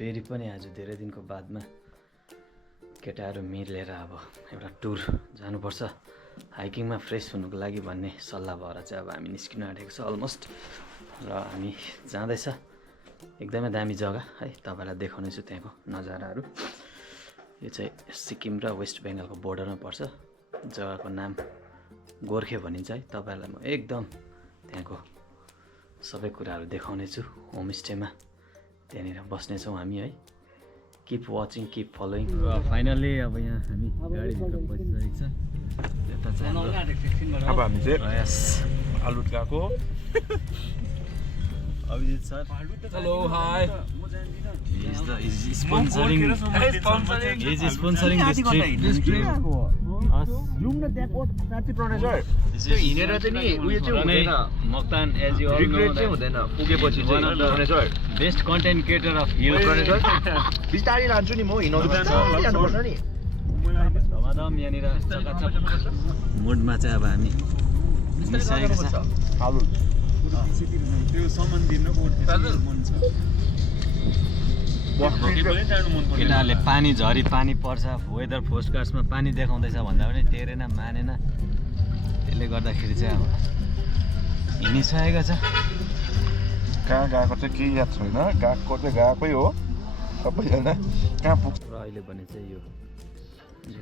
फेरि पनि आज धेरै दिनको बादमा केटाहरू मिलेर अब एउटा टुर जानुपर्छ हाइकिङमा फ्रेस हुनुको लागि भन्ने सल्लाह भएर चाहिँ अब हामी निस्किन आँटेको छ अलमोस्ट र हामी जाँदैछ एकदमै दामी जग्गा है तपाईँलाई देखाउने छु त्यहाँको नजाराहरू यो चाहिँ सिक्किम र वेस्ट बेङ्गलको बोर्डरमा पर्छ जग्गाको नाम गोर्खे भनिन्छ है तपाईँहरूलाई म एकदम त्यहाँको सबै कुराहरू देखाउने छु होमस्टेमा त्यहाँनिर बस्नेछौँ हामी है किप वाचिङ किप फलोइङ र फाइनली अब यहाँ हामी गाडीभित्र बसिसकेको छ यता चाहिँ अब हामी चाहिँ प्रयास आलुट गएको Abhijit sir hello hi He's sponsoring this trip. हिँडेर चाहिँ नि उयो चाहिँ हुँदैन Mokhtan, as you all know, regret चाहिँ हुँदैन पुगेपछि one of चाहिँ the best content creator of youth. बिस्तारै लान्छु नि म हिँडाउनु जानुपर्छ नि धमाधम यहाँनिर चकाचक मुडमा चाहिँ अब हामी मिसाएको छ आलु त्यो सामान दिन मन छ केटाहरूले पानी झरी पानी पर्छ वेदर फोरकास्टमा पानी देखाउँदैछ भन्दा पनि टेरेन मानेन त्यसले गर्दाखेरि चाहिँ अब हिँडिसकेको छ कहाँ गएको चाहिँ केही याद छैन गएको चाहिँ गएकै हो सबैजना कहाँ पुग्छ र अहिले भने चाहिँ यो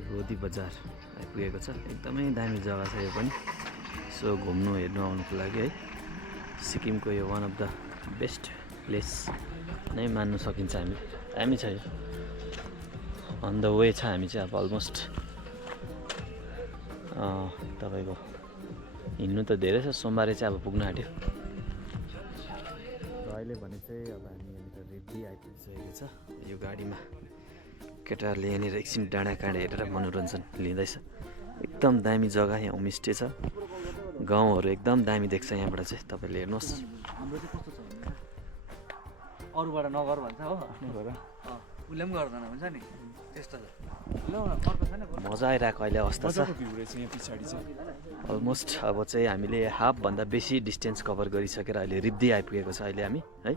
रोदी बजार आइपुगेको छ एकदमै दामी जग्गा छ यो पनि सो घुम्नु हेर्नु आउनुको लागि है सिक्किमको यो one of the best place नै मान्नु सकिन्छ हामी छ यो अन द वे छ हामी चाहिँ अब अलमोस्ट तपाईँको हिँड्नु त धेरै छ सोमबारे चाहिँ अब पुग्न आँट्यो र अहिले भने चाहिँ अब हामी यहाँनिर रेडी आइपुगिसकेको छ यो गाडीमा केटाहरूले यहाँनिर एकछिन डाँडा काँडा हेरेर मनोरञ्जन लिँदैछ एकदम दामी जग्गा यहाँ होमस्टे छ गाउँहरू एकदम दामी देख्छ यहाँबाट चाहिँ तपाईँले हेर्नुहोस् अरूबाट नगर भन्छ हो उसले पनि गर्दैन हुन्छ नि त्यस्तो मजा आइरहेको अहिले अवस्था छ अलमोस्ट अब चाहिँ हामीले हाफभन्दा बेसी डिस्टेन्स कभर गरिसकेर अहिले रिब्दी आइपुगेको छ अहिले हामी है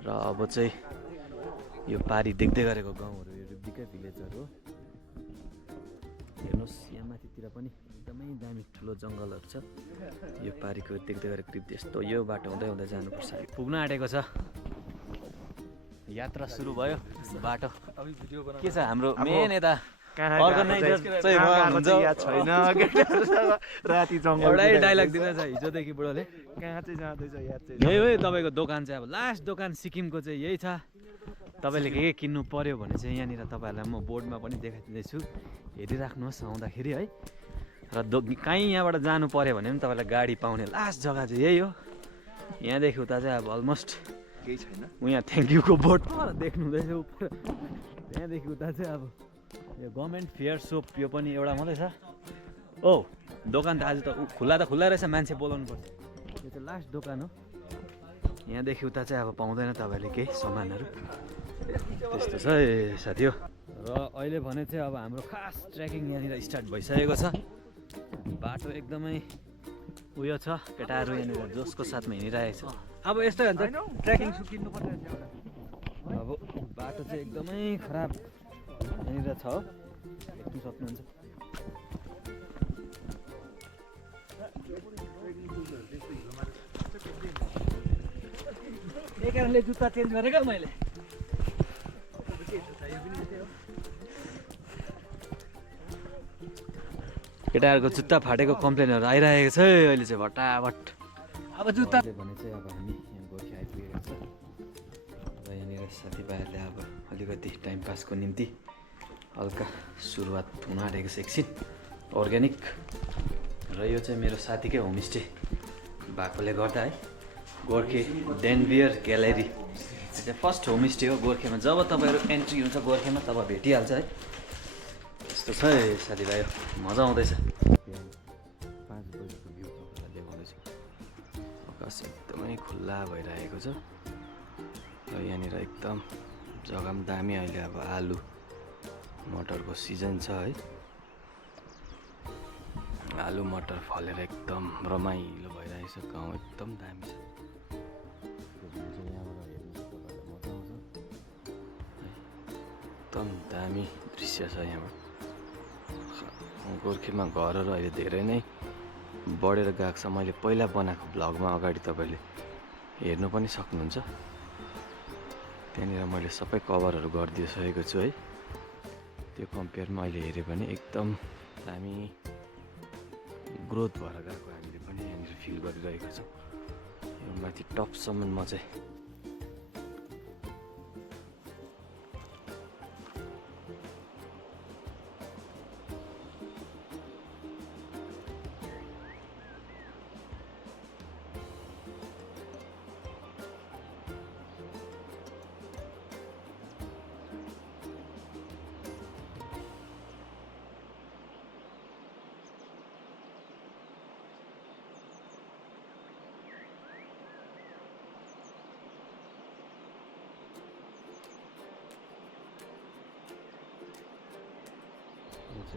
र अब चाहिँ यो पारी देख्दै गरेको गाउँहरू यो रिब्दीकै भिलेजहरू हो हेर्नुहोस् यहाँ माथितिर पनि एकदमै दामी ठुलो जङ्गलहरू छ यो पारीको देख्दै गरेको रिब्दी यस्तो यो बाटो हुँदै हुँदै जानुपर्छ पुग्न आँटेको छ यात्रा सुरु भयो बाटो के छ हाम्रो मेन यता अर्गनाइजर चाहिँ याद छैन राति जङ्गल एउटै डाइलग दिँदैछ हिजोदेखि बुढोले कहाँ चाहिँ जाँदैछ याद चाहिँ यही हो तपाईँको दोकान चाहिँ अब लास्ट दोकान सिक्किमको चाहिँ यही छ तपाईँले के किन्नु पर्यो भने चाहिँ यहाँनिर तपाईँहरूलाई म बोर्डमा पनि देखाइदिँदैछु हेरिराख्नुहोस् आउँदाखेरि है र कहीँ यहाँबाट जानु पर्यो भने पनि तपाईँलाई गाडी पाउने लास्ट जग्गा चाहिँ यही हो यहाँदेखि उता चाहिँ अब अलमोस्ट केही छैन यहाँ थ्याङ्क युको बोर्ड देख्नु हुँदैछ उपर त्यहाँदेखि उता चाहिँ अब यो गभर्मेन्ट फेयर सोप यो पनि एउटा मात्रै छ ओ दोकान त आज त खुल्ला रहेछ मान्छे बोलाउनु पर्छ यो चाहिँ लास्ट दोकान हो यहाँदेखि उता चाहिँ अब पाउँदैन तपाईँले केही सामानहरू त्यस्तो छ है साथी हो र अहिले भने चाहिँ अब हाम्रो खास ट्रेकिङ यहाँनिर स्टार्ट भइसकेको छ बाटो एकदमै उयो छ केटाहरू यहाँनिर जोसको साथमा हिँडिरहेको छ अब यस्तै हुन्छ ट्रेकिङ सुकिनु पर्छ अब बाटो चाहिँ एकदमै खराब यहाँनिर छ देख्नु सक्नुहुन्छ त्यही कारणले जुत्ता चेन्ज गरेको मैले केटाहरूको जुत्ता फाटेको कम्प्लेनहरू आइरहेको छ अहिले चाहिँ भट्टाभट अब जुत्ता भने चाहिँ अब हामी यहाँ गोर्खे आइपुगेको छ र यहाँनिर साथीभाइहरूले अब अलिकति टाइम पासको निम्ति हल्का सुरुवात हुन आँटेको छ एकछिन अर्ग्यानिक र यो चाहिँ मेरो साथीकै होमस्टे भएकोले गर्दा है गोर्खे डेनबियर ग्यालेरी चाहिँ फर्स्ट होमस्टे हो गोर्खेमा जब तपाईँहरू एन्ट्री हुन्छ गोर्खेमा तब भेटिहाल्छ है यस्तो छ है साथीभाइ मजा आउँदैछ 5 बजेको भ्यू तपाईँलाई देखाउँदैछु आकाश एकदमै खुल्ला भइरहेको छ र यहाँनिर एकदम जग्गा पनि दामी अहिले अब आलु मटरको सिजन छ है आलु मटर फलेर एकदम रमाइलो भइरहेको छ गाउँ एकदम दामी छ यहाँबाट हेर्नु तपाईँलाई मजा आउँछ एकदम दामी दृश्य छ यहाँबाट। गोर्खेमा घरहरू अहिले धेरै नै बढेर गएको छ। मैले पहिला बनाएको भ्लगमा अगाडि तपाईँले हेर्नु पनि सक्नुहुन्छ। त्यहाँनिर मैले सबै कभरहरू गरिदिइसकेको छु है। त्यो कम्पेयरमा अहिले हेऱ्यो भने एकदम दामी ग्रोथ भएर गएको हामीले पनि यहाँनिर फिल गरिरहेको छौँ। यो माथि टपसम्म चाहिँ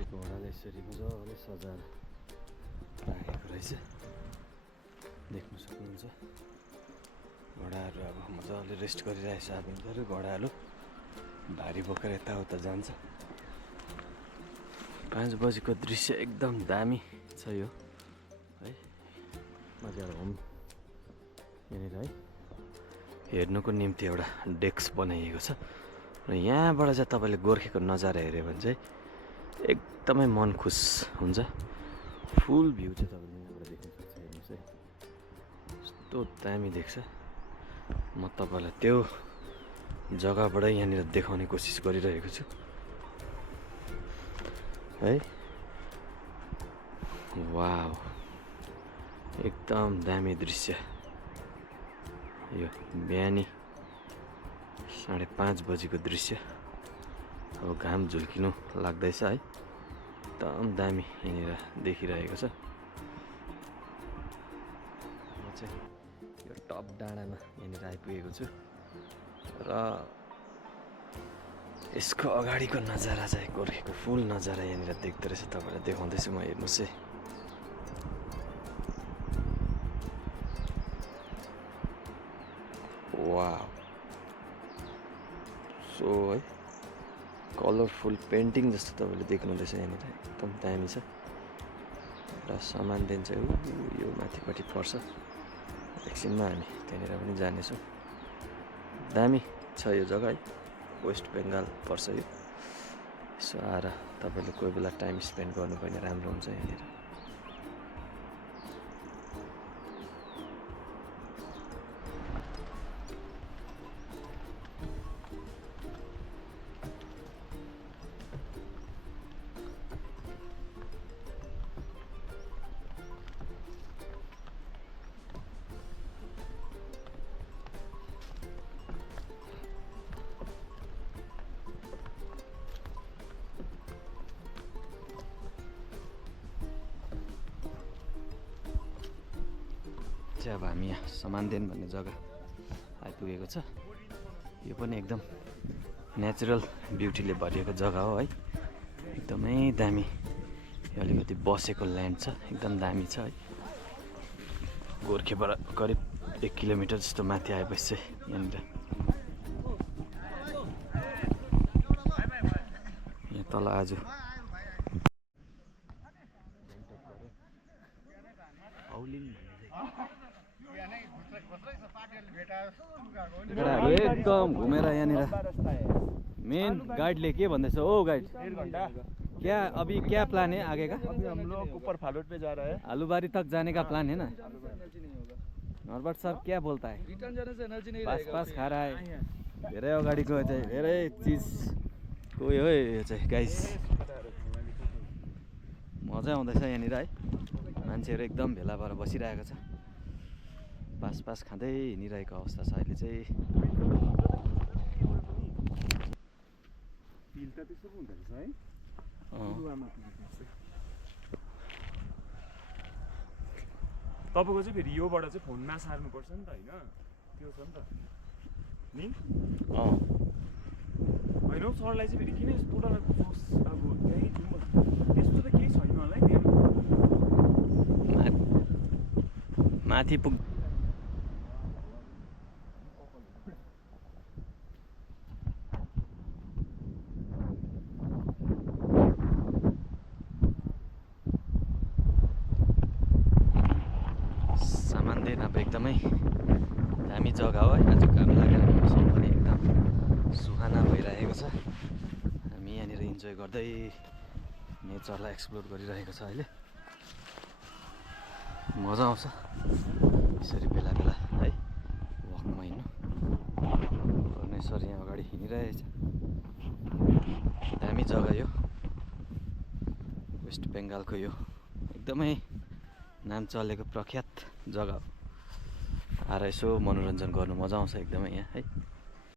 घोडाले यसरी मजाले सजाएर राखेको रहेछ, देख्न सक्नुहुन्छ। घोडाहरू अब मजाले रेस्ट गरिरहेछ। अब यिनीहरू घोडाहरू भारी बोकेर यताउता जान्छ। 5 बजीको दृश्य एकदम दामी छ यो है। मजाले होम यहाँनिर है हेर्नुको निम्ति एउटा डेस्क बनाइएको छ र यहाँबाट चाहिँ तपाईँले गोर्खेको नजारा हेऱ्यो भने चाहिँ एकदमै मन खुस हुन्छ। फुल भ्यू चाहिँ तपाईँले यहाँबाट देख्न सक्छ। हेर्नुहोस् है, यस्तो दामी देख्छ। म तपाईँलाई त्यो जग्गाबाटै यहाँनिर देखाउने कोसिस गरिरहेको छु है। वाउ, एकदम दामी दृश्य यो। बिहानी 5:30 बजीको दृश्य। अब घाम झुल्किनु लाग्दैछ है। एकदम दामी यहाँनिर देखिरहेको छ। म चाहिँ यो टप डाँडामा यहाँनिर आइपुगेको छु र यसको अगाडिको नजारा चाहिँ गोर्खेको फुल नजारा यहाँनिर देख्दो रहेछ। तपाईँलाई देखाउँदैछु म, हेर्नुहोस् है। वाउ, सो है कलरफुल पेन्टिङ जस्तो तपाईँले देख्नुहुँदैछ यहाँनिर। एकदम दामी छ। र सामानदेखि चाहिँ यो माथिपट्टि पर्छ। एकछिनमा हामी त्यहाँनिर पनि जानेछौँ। दामी छ यो जग्गा है। वेस्ट बेङ्गाल पर्छ यो। यसो आएर तपाईँले कोही बेला टाइम स्पेन्ड गर्नु पनि राम्रो हुन्छ यहाँनिर। अब हामी यहाँ समानदेन भन्ने जग्गा आइपुगेको छ। यो पनि एकदम नेचुरल ब्युटीले भरिएको जग्गा हो है। एकदमै दामी। यो अलिकति बसेको ल्यान्ड छ, एकदम दामी छ है। गोर्खेबाट करिब 1 किलोमिटर जस्तो माथि आएपछि चाहिँ यहाँनिर यहाँ तल आज एकदम घुमेर यहाँनिर मेन गाइडले के भन्दैछ? ओ गाइड, क्या अभी क्या प्लान है आगे का? अभी हम लोग ऊपर फालूट पे जा रहा है। आलूबारी तक जाने का प्लान है ना? नरबट साहब क्या बोलता है? रिटर्न जाने से एनर्जी नहीं पास पास खा रहा है। धेरै अगाडिको चाहिँ धेरै चिजको हो यो चाहिँ गाइस। मजा आउँदैछ यहाँनिर है। मान्छेहरू एकदम भेला भएर बसिरहेको छ। पास पास खाँदै हिँडिरहेको अवस्था छ अहिले चाहिँ। तपाईँको चाहिँ फेरि योबाट चाहिँ फोनमा सार्नुपर्छ नि त होइन? त्यो छ नि त नि। होइन हौ सरलाई चाहिँ फेरि किन यस्तो डराएको जोस? अब त्यहीँ त्यस्तो त केही छैन होला है त्यहाँ माथि पुग होइन अब एकदमै दामी जग्गा हो है। आज घाम लागेर मौसम पनि एकदम सुहाना भइरहेको छ। हामी यहाँनिर इन्जोय गर्दै नेचरलाई एक्सप्लोर गरिरहेको छ अहिले। मजा आउँछ यसरी बेला बेला है वकमा हिँड्नु। परमेश्वर यहाँ अगाडि हिँडिरहेछ। दामी जग्गा यो वेस्ट बेङ्गालको यो एकदमै नाम चलेको प्रख्यात जग्गा हो। आएर यसो मनोरञ्जन गर्नु मजा आउँछ एकदमै यहाँ है।